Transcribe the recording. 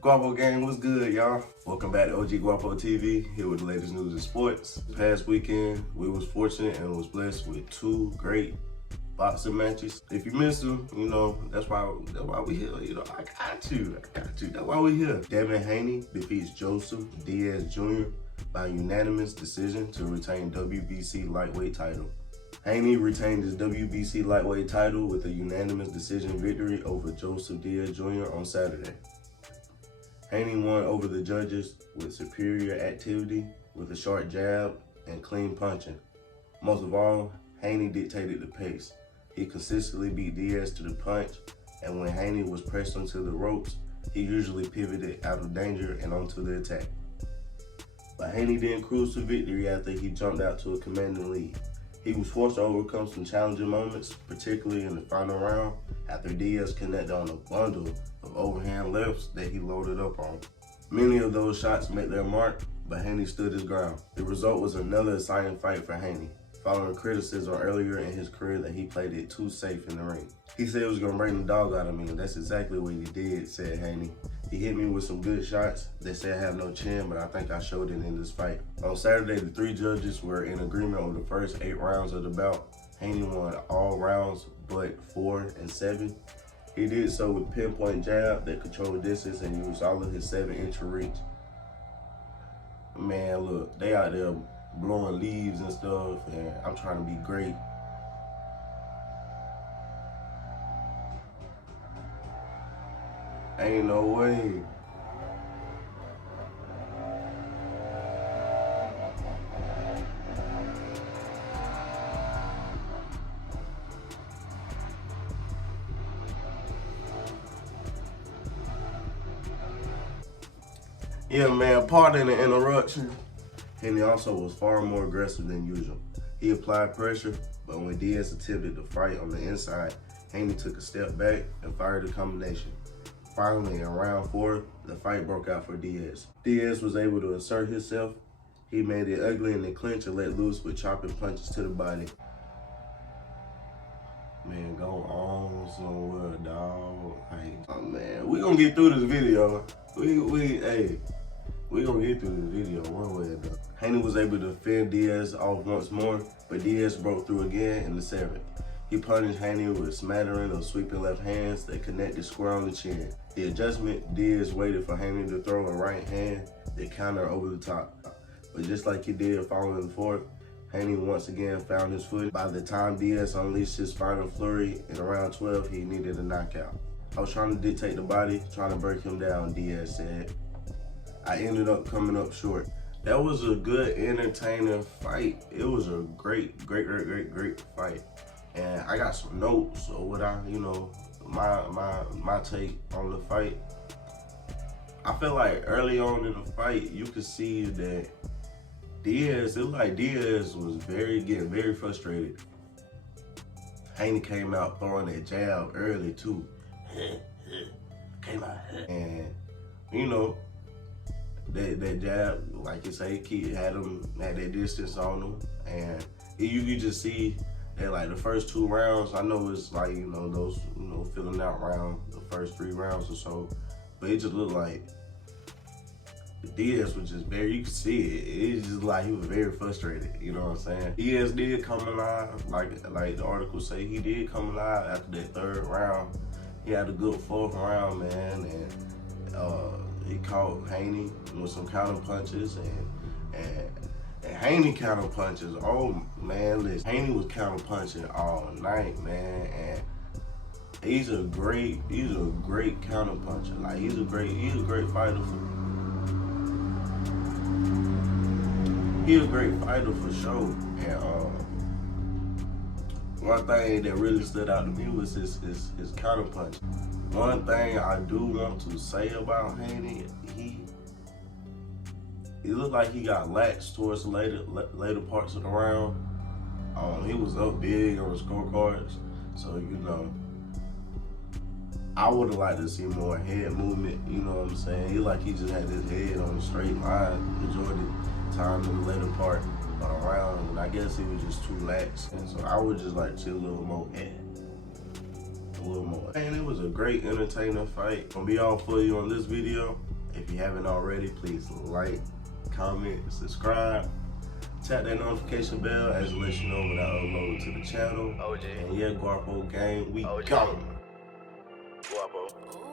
Guapo Gang, what's good, y'all? Welcome back to OG Guapo TV, here with the latest news in sports. Past weekend, we was fortunate and was blessed with two great boxing matches. If you missed them, you know, that's why we here. You know, I got you. That's why we here. Devin Haney defeats Diaz Jr. by unanimous decision to retain WBC lightweight title. Haney retained his WBC lightweight title with a unanimous decision victory over Diaz Jr. on Saturday. Haney won over the judges with superior activity, with a sharp jab and clean punching. Most of all, Haney dictated the pace. He consistently beat Diaz to the punch, and when Haney was pressed onto the ropes, he usually pivoted out of danger and onto the attack. But Haney didn't cruise to victory after he jumped out to a commanding lead. He was forced to overcome some challenging moments, particularly in the final round, after Diaz connected on a bundle of overhand lefts that he loaded up on. Many of those shots met their mark, but Haney stood his ground. The result was another exciting fight for Haney, following criticism earlier in his career that he played it too safe in the ring. He said it was gonna bring the dog out of me, and that's exactly what he did, said Haney. He hit me with some good shots. They say I have no chin, but I think I showed it in this fight. On Saturday, the three judges were in agreement over the first 8 rounds of the bout. Haney won all rounds but 4 and 7. He did so with pinpoint jab that controlled distance and used all of his 7-inch reach. Man, look, they out there blowing leaves and stuff, and I'm trying to be great. Ain't no way. Yeah, man, pardon the interruption. Haney also was far more aggressive than usual. He applied pressure, but when Diaz attempted to fight on the inside, Haney took a step back and fired a combination. Finally, in round 4, the fight broke out for Diaz. Diaz was able to assert himself. He made it ugly in the clinch and let loose with chopping punches to the body. Man, go on somewhere, dog. Oh man, we gonna get through this video. We gonna get through this video one way or another. Haney was able to fend Diaz off once more, but Diaz broke through again in the 7th. He punished Haney with a smattering of sweeping left hands that connected square on the chin. The adjustment, Diaz waited for Haney to throw a right hand that countered over the top. But just like he did following the 4th, Haney once again found his foot. By the time Diaz unleashed his final flurry in round 12, he needed a knockout. I was trying to dictate the body, trying to break him down, Diaz said. I ended up coming up short. That was a good, entertaining fight. It was a great fight. And I got some notes of what my take on the fight. I feel like early on in the fight, you could see that Diaz was getting very frustrated. Haney came out throwing that jab early too. And you know, that jab, like you say, had that distance on him, and you could just see that like the first 2 rounds. I know it's like those filling out round, the first 3 rounds or so, but it just looked like Diaz was just you could see it. It's just like he was very frustrated. You know what I'm saying? Diaz did come alive, like the article say, he did come alive after that 3rd round. He had a good 4th round, man, and he caught Haney with some counter punches, and Haney counter punches. Oh man, listen, Haney was counter punching all night, man, and he's a great counter puncher. Like he's a great fighter He's a great fighter for sure. And one thing that really stood out to me was his counter punch. One thing I do want to say about Haney, he looked like he got lax towards the later parts of the round. He was up big on the scorecards, so I would have liked to see more head movement. You know what I'm saying? He just had his head on a straight line majority of the time in the later part of the round, and I guess he was just too lax. And so I would just like to see a little more more. And it was a great, entertaining fight. Gonna be all for you on this video. If you haven't already, please like, comment, subscribe. Tap that notification bell as it lets you know when I upload to the channel. OG. And yeah, Guapo Gang, we OG. gone. Guapo.